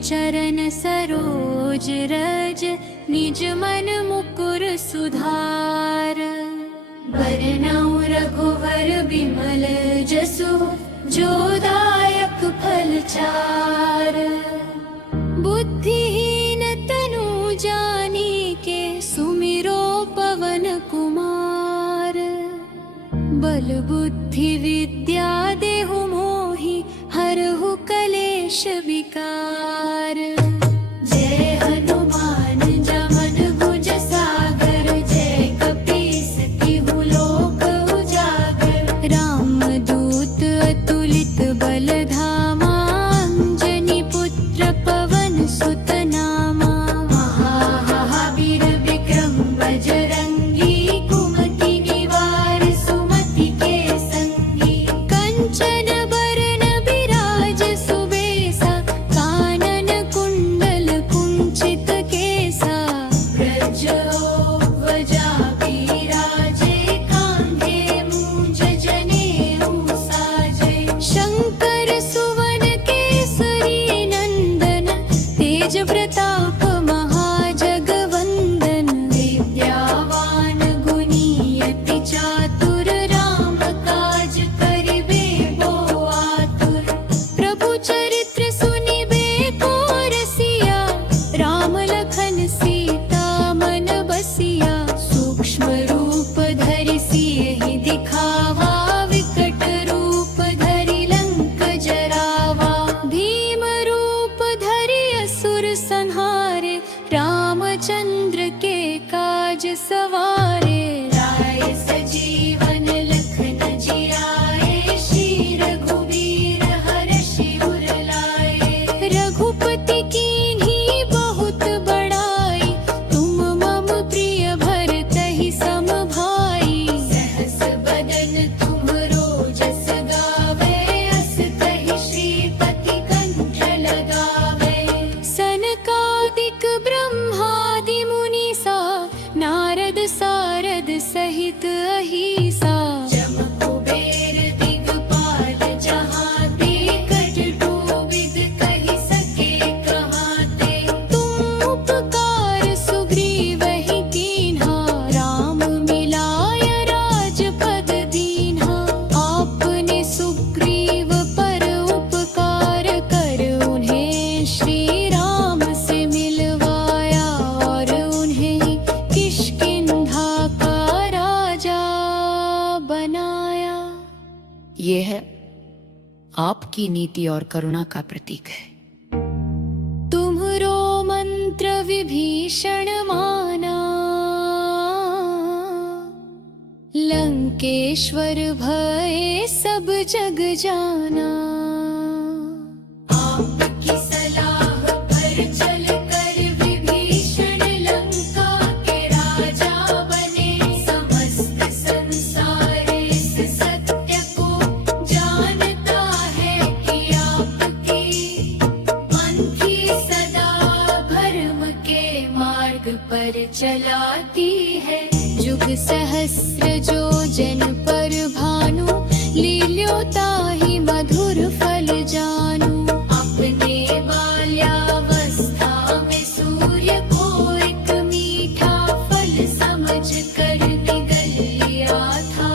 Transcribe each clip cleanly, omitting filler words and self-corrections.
चरण सरोज रज, निज मन मुकुर सुधार। बरनउँ रघुवर बिमल जसु, जो दायक फल चार। बुद्धिहीन तनु जानिके, सुमिरो पवन कुमार। बल बुद्धि विद्या देहु मोहि, हरहु कलेश विकार। जय हनुमान ज्ञान गुण सागर, जय कपीस तिहु लोक उजागर। रामदूत अतुलित बल धामा, अंजनी पुत्र पवन सुत नामा। महावीर विक्रम बजरंगी, कुमति निवार सुमति के संगी। कंचन बरन बिराज सुबेसा, कानन कुंडल कुंचित केसा। व्रजध्वजा बिराजे, कांधे मूंज जनेऊ साजे। शंकर सुवन केसरी नंदन, तेज प्रताप महाजगवंदन। विद्यावान गुणी अति चातुर, राम काज करिबे को आतुर। प्रभु चरित्र सुनिबे को रसिया, राम लखन सीता मन बसिया। सूक्ष्म रूप धरि सियहि दिखावा, विकट रूप धरि लंक जरावा। भीम रूप धरि असुर संहारे, रामचंद्र के काज सवारे। लाए सजीवन लखन जियाए, श्री रघुबीर हरषि उर लाए। रघुपति कीन्ही बहुत बड़ाई, तुम मम प्रिय भरतहि सम भाई। सहस बदन तुम्हरो जस गावे, अस कहि श्रीपति कंठ लगावे। सनकादिक ब्रह्मादि मुनीसा, नारद सारद सहित अहीसा। जम कुबेर दिगपाल जहाते, कट कोविद कहि सके कहाते। तुम उपकार सुग्रीवहि कीन्हा, राम मिलाय राजपद दीन्हा। आपने सुग्रीव पर उपकार कर, उन्हें श्री राम से मिलवाया। और उन्हें किष्किंधा का राजा बनाया। ये है आपकी नीति और करुणा का प्रतीक है। तुम्हरो मंत्र विभीषण माना, लंकेश्वर भय सब जग जाना। आपकी सलाह पर चल कर, विभीषण लंका के राजा बने। समस्त संसार इस सत्य को जानता है, कि आपकी मंथी सदा धर्म के मार्ग पर चलाती है। जुग सहस्र जो जन पर भानु, लील्योताहि मधुर फल जानू। अपने बाल्यावस्था में सूर्य को एक मीठा फल समझ कर निगल लिया था।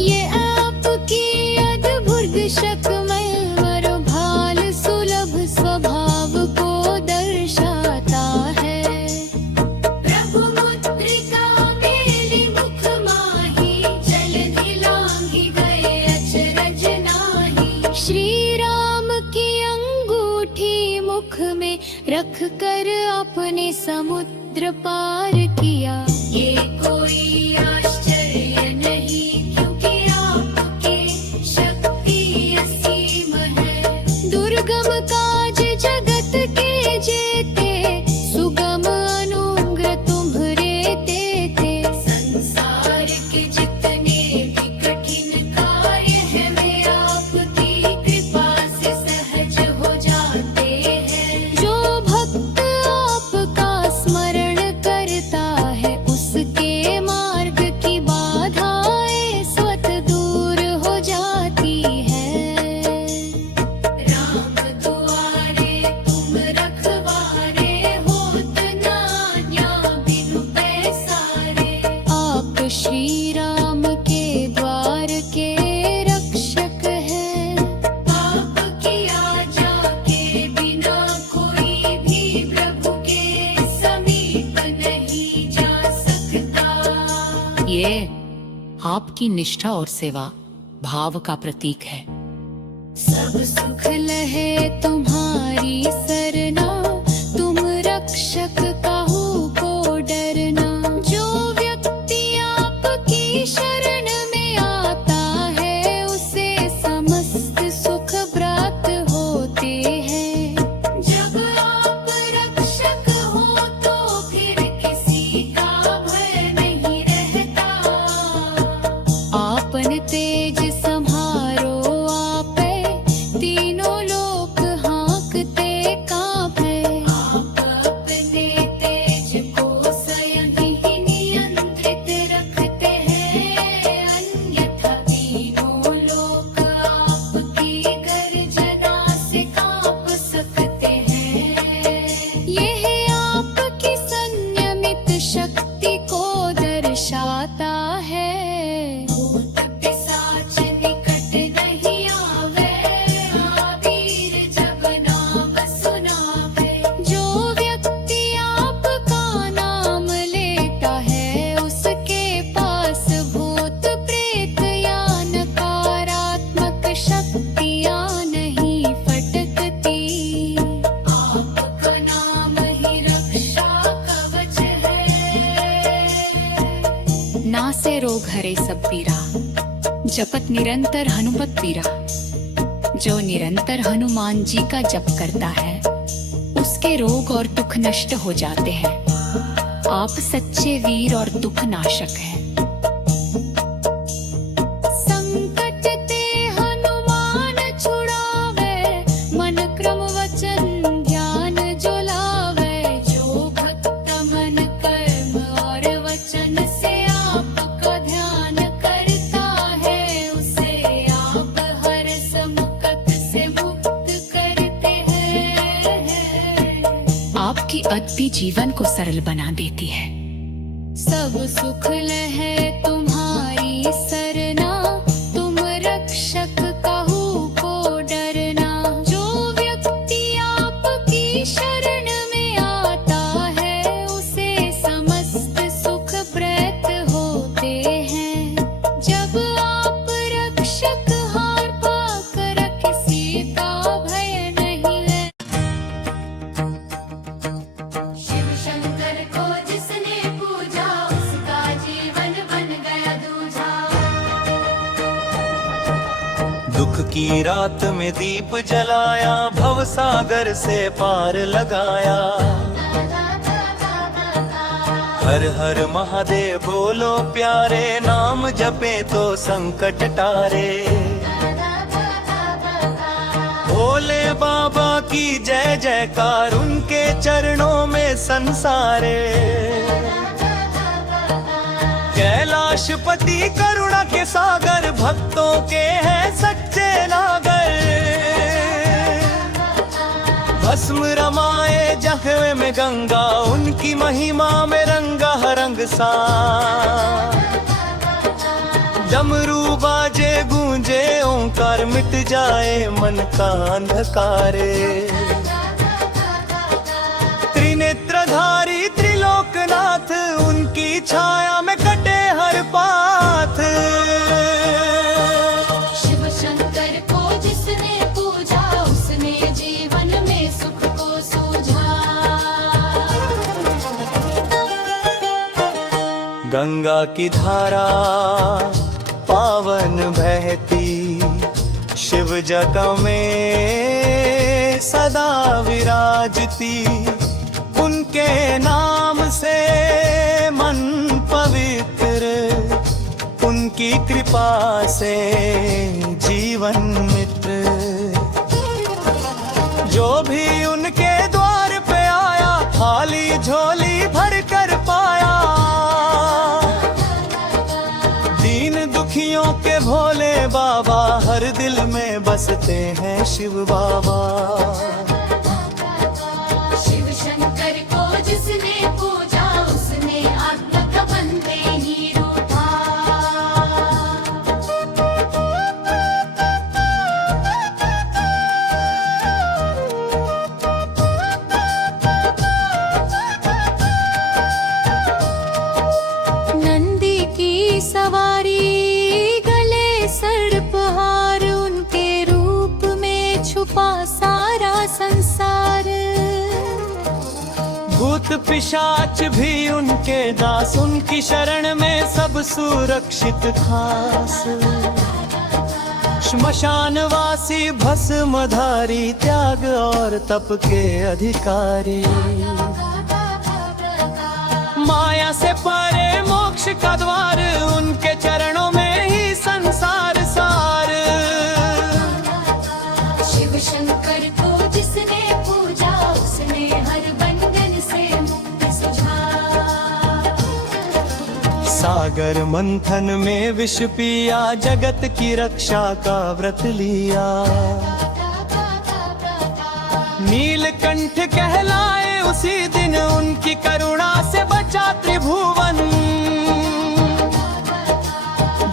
ये आपकी अद्भुत शकमय वर भाल, सुलभ स्वभाव को दर्शाता है। प्रभु मुद्रिका मेली मुख माही, जलधि लांघि गए अचरज नाही। श्री राम की अंगूठी मुख में रख कर, आपने समुद्र पार किया। ये कोई आश्चर्य नहीं, क्योंकि आपके शक्ति असीम है। दुर्गम काज जगत के जेते, सुगम अनुग्रह तुम्हरे तेते। संसार के जितने भी कठिन कार्य हैं, वे आपकी कृपा से सहज हो जाते हैं। जो भक्त आपका स्मरण करता है, उसके आपकी निष्ठा और सेवा भाव का प्रतीक है। सब सुख लहे तुम्हारी सरना, तुम रक्षक काहू को डरना। जो व्यक्ति आपकी शरण में आता है, उसे समस्त सुख प्राप्त होते हैं। जब आप रक्षक हो तो फिर किसी का भय नहीं रहता। आपन तेज संहारो आपे, तीनों लोक हाँकते कांपे। आप अपने तेज को स्वयं ही नियंत्रित रखते हैं, अन्यथा तीनों लोक आपकी गर्जना से कांप सकते हैं। यह आपकी संयमित शक्ति को दर्शाता है। भूत पिशाच निकट नहीं आवे, आवीर जब नाम सुनावे। जो व्यक्ति आपका नाम लेता है, उसके पास भूत प्रेत या नकारात्मक शक्तियाँ नहीं फटकती। आपका नाम ही रक्षा कवच है। नासे रोग हरे सब पीरा, जपत निरंतर हनुमत पीरा। जो निरंतर हनुमान जी का जप करता है, उसके रोग और दुख नष्ट हो जाते हैं। आप सच्चे वीर और दुख नाशक हैं। संकट ते हनुमान छुड़ावे, मन क्रम वचन ध्यान जो लावे। जो भक्त मन कर्म और वचन से आपका ध्यान करता है, उसे आप हर संकट से मुक्त करते हैं। आपकी अद्भुत जीवन को सरल बना देती है। सब सुख लहे तुम्हारी सरना, तुम रक्षक काहू को डरना। जो व्यक्ति आपकी शरण में आता है, उसे समस्त सुख प्राप्त होते हैं। जब आप रक्षक हार पाकर किसी का भय नहीं है। शिव शंकर को जिसने पूजा, उसका जीवन बन गया दूजा। दुख की रात में दीप जलाया, भव सागर से पार लगाया। हर हर महादेव बोलो प्यारे, नाम जपे तो संकट टारे। भोले बाबा की जय जयकार, उनके चरणों में संसारे। कैलाशपति करुणा के सागर, भक्तों के हैं सच्चे नागर। भस्म रमाए जहवे में गंगा, उनकी महिमा में रंगा रंग सा। डमरू बाजे गूंजे ओंकार, मिट जाए मन का अंधकारे। त्रिनेत्रधारी त्रिलोकनाथ, उनकी छाया में कटे हर पाथ। शिव शंकर को जिसने पूजा, उसने जीवन में सुख को सूझा। गंगा की धारा पावन बहती, शिव जग में सदा विराजती। उनके नाम से मन पवित्र, उनकी कृपा से जीवन मित्र। जो भी उनके द्वार पे आया, थाली झोली भर कर पाया। दीन दुखियों के भोले बाबा, हर दिल में बसते हैं शिव बाबा। शिव शंकर को जिसने पूजा, उसने आत्मा का बंदे ही रूठा। नंदी की सवारी भूत पिशाच भी उनके दास, उनकी शरण में सब सुरक्षित खास। श्मशानवासी भस्मधारी, त्याग और तप के अधिकारी, माया से परे मोक्ष का द्वार, उनके चरणों में ही संसार सार। शिव शंकर को जिसने पूजा, उसने हर बंधन से मुक्ति सुझा। सागर मंथन में विष पिया, जगत की रक्षा का व्रत लिया। नीलकंठ कहलाए उसी दिन, उनकी करुणा से बचा त्रिभुवन।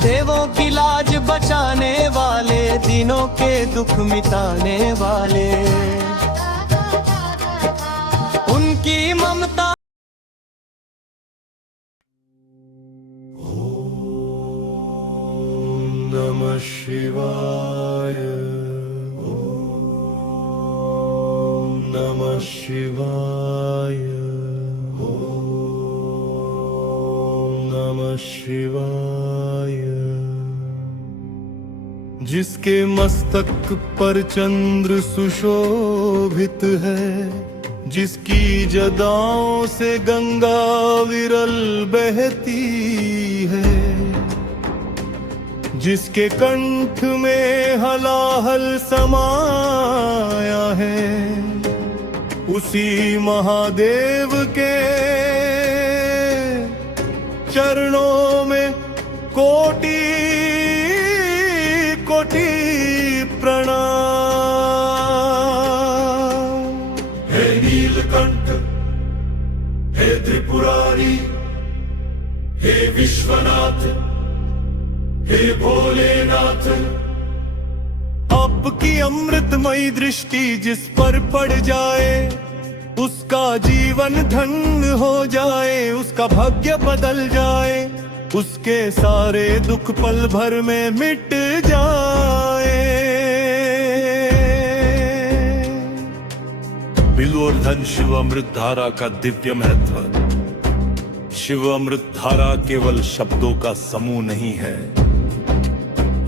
देवों की लाज बचाने वाले, दीनों के दुख मिटाने वाले, उनकी ममता। नमः शिवाय, ओम नमः शिवाय, ओम नमः शिवाय। जिसके मस्तक पर चंद्र सुशोभित है, जिसकी जदाओं से गंगा विरल बहती है, जिसके कंठ में हलाहल समाया है, उसी महादेव के चरणों में कोटि कोटि प्रणाम। हे नीलकंठ, हे त्रिपुरारी, हे विश्वनाथ, हे भोलेनाथ। आपकी अमृतमयी दृष्टि जिस पर पड़ जाए, उसका जीवन धन्य हो जाए, उसका भाग्य बदल जाए, उसके सारे दुख पल भर में मिट जाए। बिल्वोर्धन शिव अमृत धारा का दिव्य महत्व। शिव अमृत धारा केवल शब्दों का समूह नहीं है,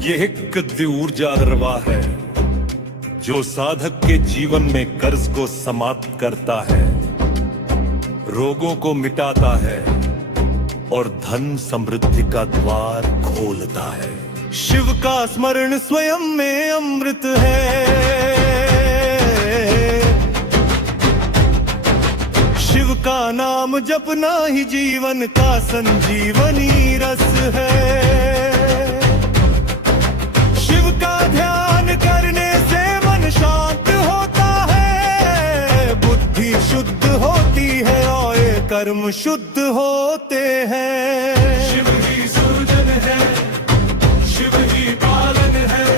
ये एक दिव्य ऊर्जा दरबार है जो साधक के जीवन में कर्ज को समाप्त करता है, रोगों को मिटाता है और धन समृद्धि का द्वार खोलता है। शिव का स्मरण स्वयं में अमृत है। शिव का नाम जपना ही जीवन का संजीवनी रस है। शिव का ध्यान करने से मन शांत होता है, बुद्धि शुद्ध होती है और कर्म शुद्ध होते हैं। शिव ही सृजन है, शिव ही पालन है,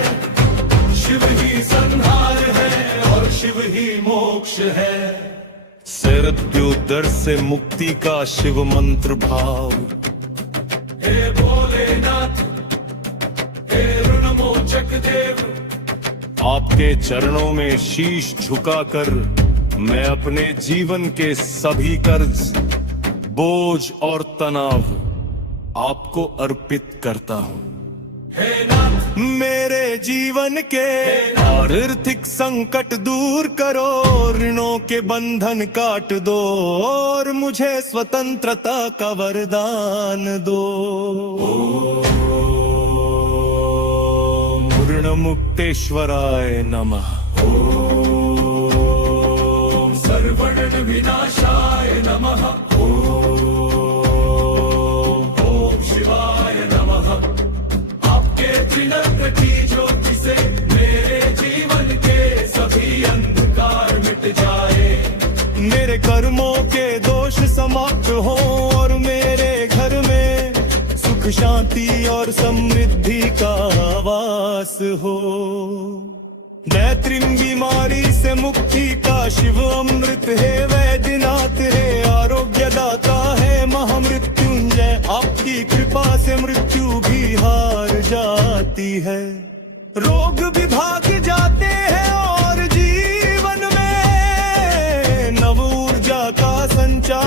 शिव ही संहार है और शिव ही मोक्ष है। मृत्युदर से मुक्ति का शिव मंत्र भाव। हे भोलेनाथ, हे ऋणमोचक देव, आपके चरणों में शीश झुकाकर मैं अपने जीवन के सभी कर्ज, बोझ और तनाव आपको अर्पित करता हूँ। हे नाथ, मेरे जीवन के आर्थिक संकट दूर करो, ऋणों के बंधन काट दो और मुझे स्वतंत्रता का वरदान दो। ओम ऋणमुक्तेश्वराय नमः। ओम सर्वर्ण विनाशाय नमः। ओम शिवाय नमः। आपके त्रिनेत्र की ज्योति से मेरे जीवन के सभी अंधकार मिट जाए, मेरे कर्मों के दोष समाप्त हो और मेरे घर में सुख शांति और समृद्धि का वास हो। दैत्रिम बीमारी से मुक्ति का शिव अमृत है, वैद्यनाथ है, आरोग्य दाता है, महामृत्युंजय। आपकी कृपा से मृत्यु भी हार जाती है, रोग भी भाग जाते हैं और जीवन में नव ऊर्जा का संचार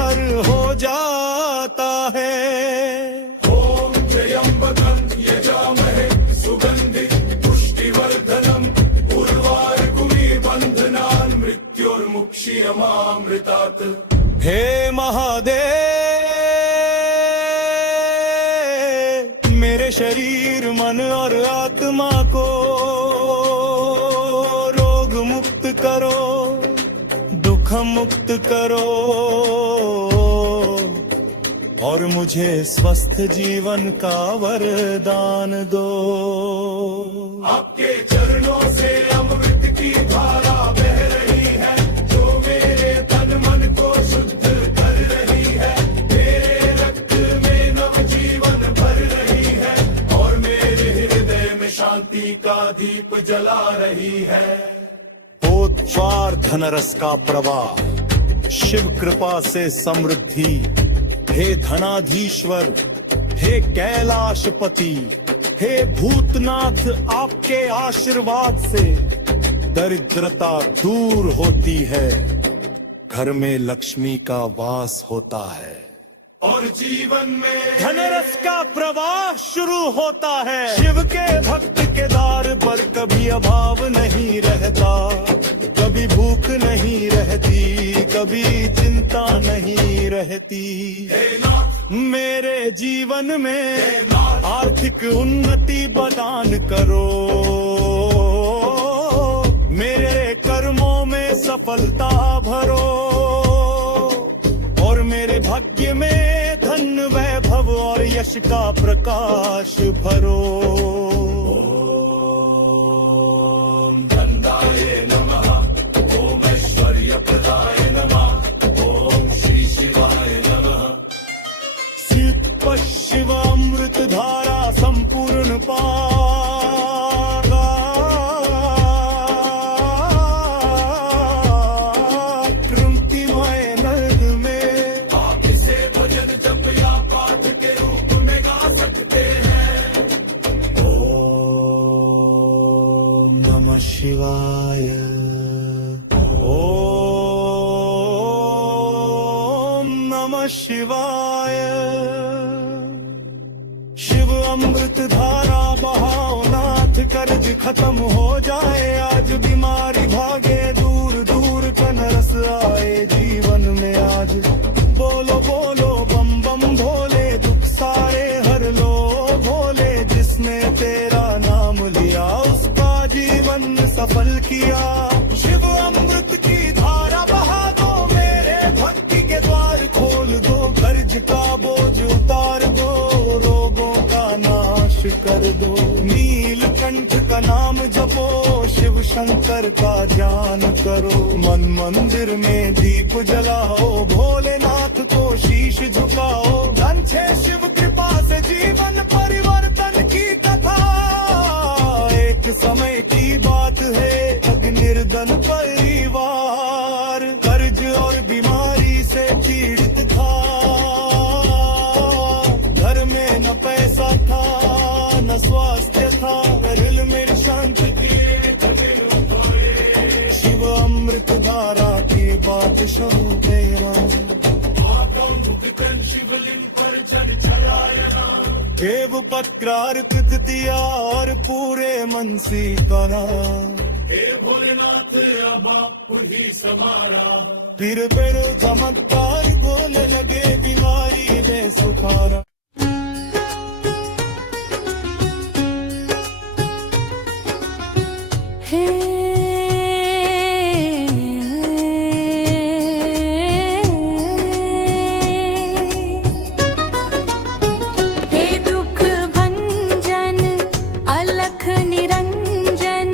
क्षीरमामृतात् हे महादेव, मेरे शरीर मन और आत्मा को रोग मुक्त करो, दुख मुक्त करो और मुझे स्वस्थ जीवन का वरदान दो। आपके चरणों से अमृत की धारा बह रही है, जो मेरे तन मन को शुद्ध कर रही है। मेरे रक्त में नव जीवन भर रही है और मेरे हृदय में शांति का दीप जला रही है। ओतवार धनरस का प्रवाह, शिव कृपा से समृद्धि। हे धनाधीश्वर, हे कैलाशपति, हे भूतनाथ, आपके आशीर्वाद से दरिद्रता दूर होती है, घर में लक्ष्मी का वास होता है और जीवन में धनरस का प्रवाह शुरू होता है। शिव के भक्त के द्वार पर कभी अभाव नहीं रहता, कभी भूख नहीं रहती, कभी चिंता नहीं रहती। मेरे जीवन में आर्थिक उन्नति प्रदान करो, मेरे कर्मों में सफलता भरो और मेरे भाग्य में धन वैभव और यश का प्रकाश भरो। ओम धन्दाय नमः, ओम ऐश्वर्य प्रदाय नमः, ओम श्री शिवाय नमः। शीत पश्चिम अमृत धारा संपूर्ण पागा, कृंतिमय नद में आप इसे भजन जप या पाठ के रूप में गा सकते हैं। ओम नमः शिवाय, ओम नमः शिवाय। शिव अमृत धारा बहाओ नाथ, कर्ज खत्म हो जाए आज, बीमारी भागे दूर दूर, कनरस आए जीवन में आज। बोलो बोलो बम बम भोले, दुख सारे हर लो भोले, जिसने तेरा नाम लिया उसका जीवन सफल किया। शिव अमृत की धारा बहा दो, मेरे भक्ति के द्वार खोल दो, कर्ज का बोझ उतार दो, रोगों का नाश कर दो। नीलकंठ का नाम जपो, शिव शंकर का ध्यान करो, मन मंदिर में दीप जलाओ, भोलेनाथ को शीश झुकाओ। धन छे शिव कृपा से जीवन परिवर्तन की कथा, एक समय की बात है अग्निर्धन परिवार, कर्ज और बीमारी से पीड़ित था, घर में न पैसा था न स्वास्थ्य था, दिल में शांति थी। शिव अमृत धारा की बात सुनो तेरा, शिवलिंग पर जल चढ़ाया, देव पत्रार कृतिया और पूरे मन सी करा। हे भोलेनाथ अब आप ही समारा। फिर बेरो चमत्कार बोले लगे, बीमारी दे सुखारा। हे दुख भंजन अलख निरंजन,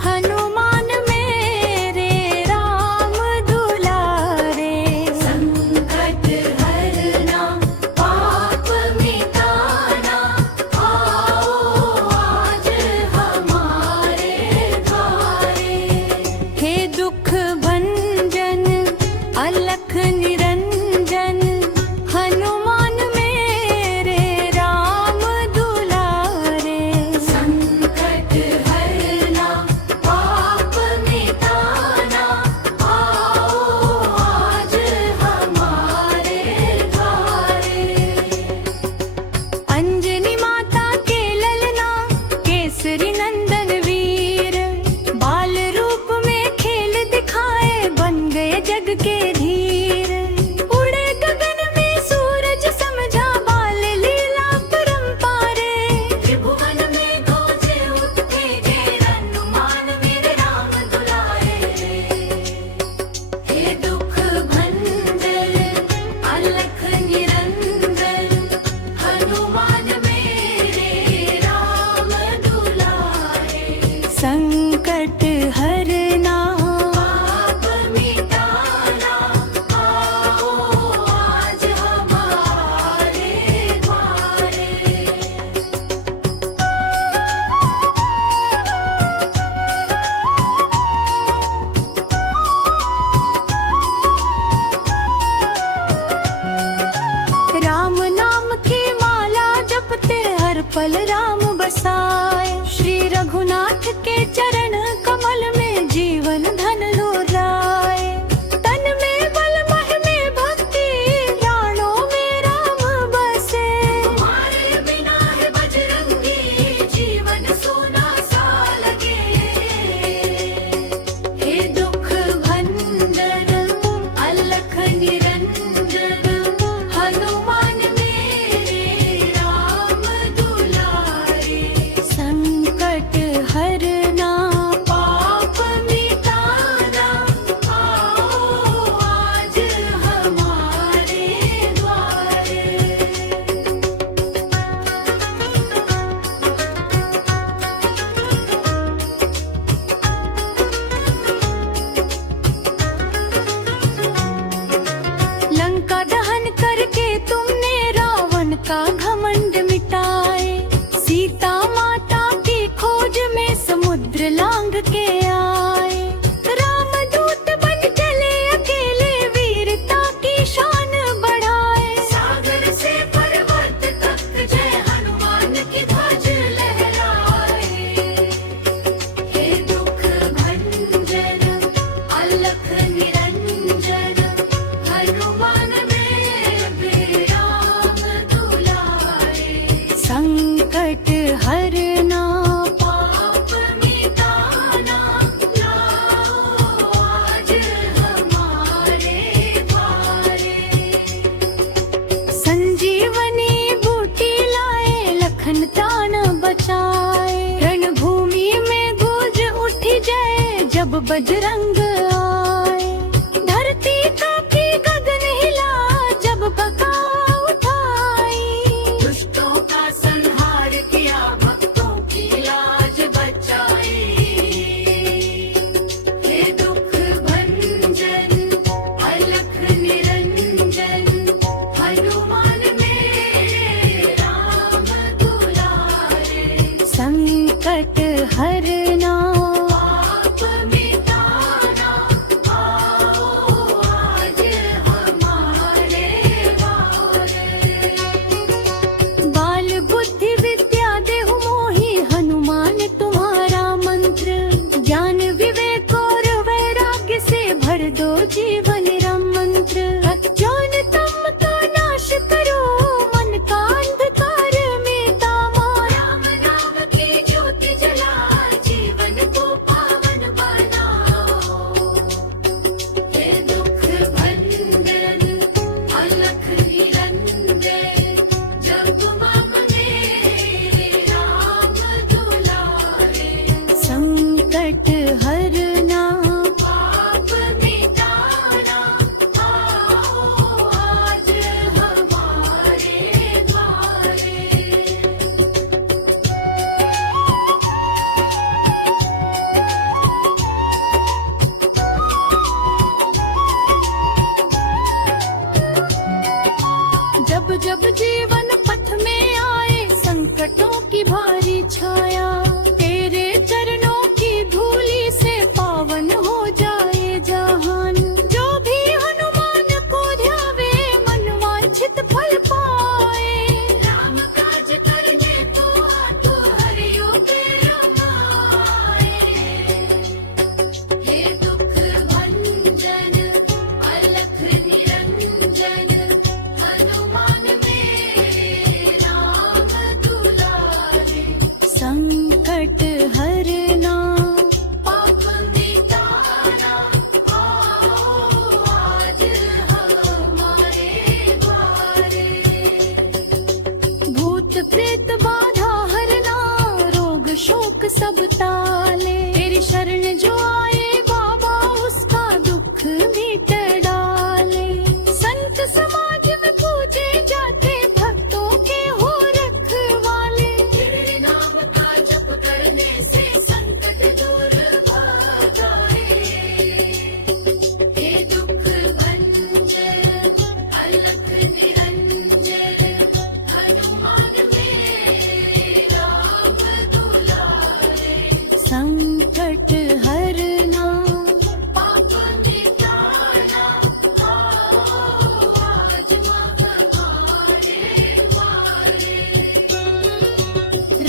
हनुमान मेरे राम दुलारे। संकट हरना पाप बजरंग आए। धरती कांपी गगन हिला जब बका उठाई। दुष्टों का संहार किया, भक्तों की लाज बचाई। हे दुख भंजन अलख निरंजन, हनुमान मेरे राम दुलारे। संकट हरना पाप मिटाना, आओ आज हमारे द्वारे। बाल बुद्धि विद्या देहु मोहि, हनुमान तुम्हारा मंत्र। ज्ञान विवेक और वैराग्य से भर दो जीवन राम मंत्र। अज्ञान तम का नाश करो, मन का अंधकार मिटाओ। राम नाम के ज्योति जला, जीवन को पावन बनाओ। हे दुख भंजन अलख निरंजन, जग मम मेरे राम दुलारे। संकट हरना पाप मिटाना, आओ आज हमारे द्वारे। जब जब जीवन पथ में आए संकटों की भारी छाया। तेरे चरणों की धूली से पावन हो जाए जहान। जो भी हनुमान को ध्यावे मन वांछित फल पाए। राम काज करने को आतु हरियो के रमाए। हे दुख भंजन अलख निरंजन, हनुमान मेरे राम दुलारे। संकट हरना पाप मिटाना, आओ आज हमारे द्वारे। भूत प्रेत बाधा हरना, रोग शोक सब टाले। तेरी शरण जो आए बाबा, उसका दुख मिट डाले। संत समाज में पूजे जाते, भक्तों के हो रखवाले। तेरे नाम का जप करने से संकट दूर भाग जाए। हे दुख भंजन अलख निरंजन, हनुमान मेरे राम दुलारे। संकट हरना पाप मिटाना, आओ आज हमारे द्वारे।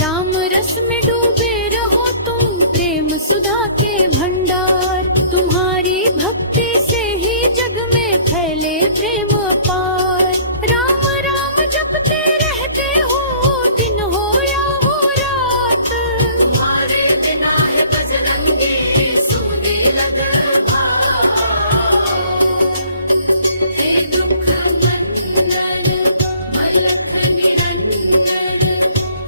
राम रस में डूबे रहो तुम, प्रेम सुधा के भंडार। तुम्हारी भक्ति से ही जग में फैले प्रेम अपार। राम राम जपते रहते हो, दिन हो या हो रात। तुम्हारे बिना है बजरंगी, सूदी लग भाव। हे दुख भंजन अलख निरंजन,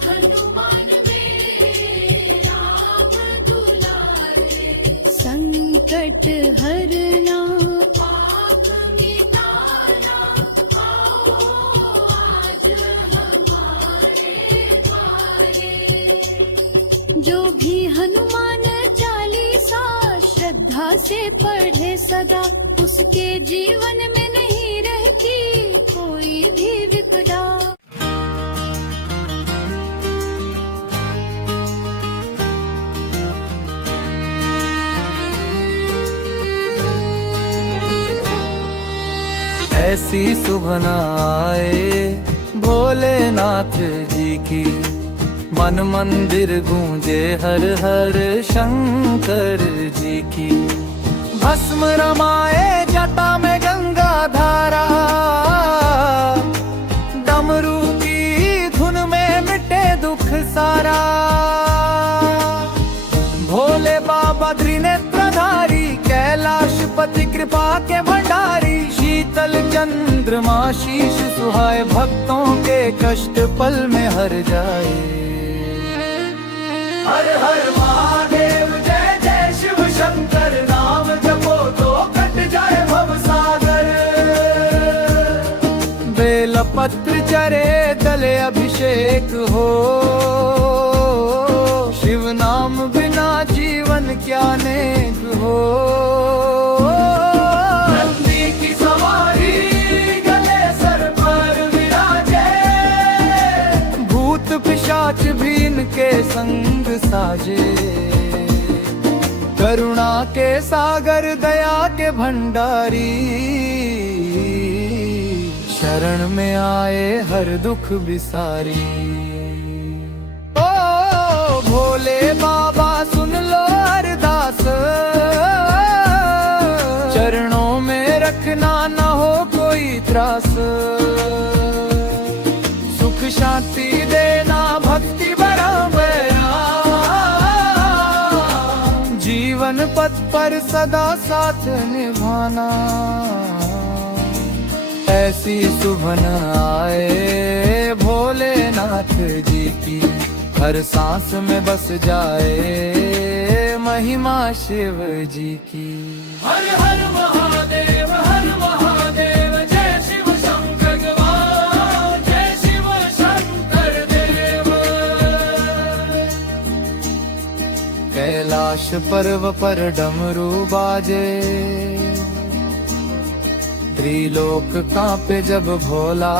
हनुमान मेरे राम दुलारे। संकट हरना पाप मिटाना, आओ आज हमारे द्वारे। जो भी हनुमान चालीसा श्रद्धा से पढ़े सदा, उसके जीवन में नहीं रहती कोई भी विपदा। ऐसी सुबह न आए भोलेनाथ जी की, मन मंदिर गूंजे हर हर शंकर जी की। भस्म रमाए जटा में गंगा धारा, डमरू की धुन में मिटे दुख सारा। भोले बाबा त्रिनेत्रधारी, कैलाशपति कृपा के भंडारी। शीतल चंद्रमा शीश सुहाए, भक्तों के कष्ट पल में हर जाए। हर हर महादेव जय जय शिव शंकर नाम चरे तले अभिषेक हो। शिव नाम बिना जीवन क्या नेक हो। नंदी की सवारी गले सर पर विराजे, भूत पिशाच भी इनके संग साजे। करुणा के सागर दया के भंडारी, शरण में आए हर दुख बिसारी। ओ भोले बाबा सुन लो अरदास, चरणों में रखना न हो कोई त्रास। सुख शांति देना भक्ति बढ़ावया, जीवन पथ पर सदा साथ निभाना। ऐसी सुभन आए भोलेनाथ जी की, हर सांस में बस जाए महिमा शिव जी की। हर हर महादेव, जय शिव शंकर भगवान, जय शिव शंकर देव। कैलाश पर्व पर डमरू बाजे, त्रिलोक कांपे जब भोला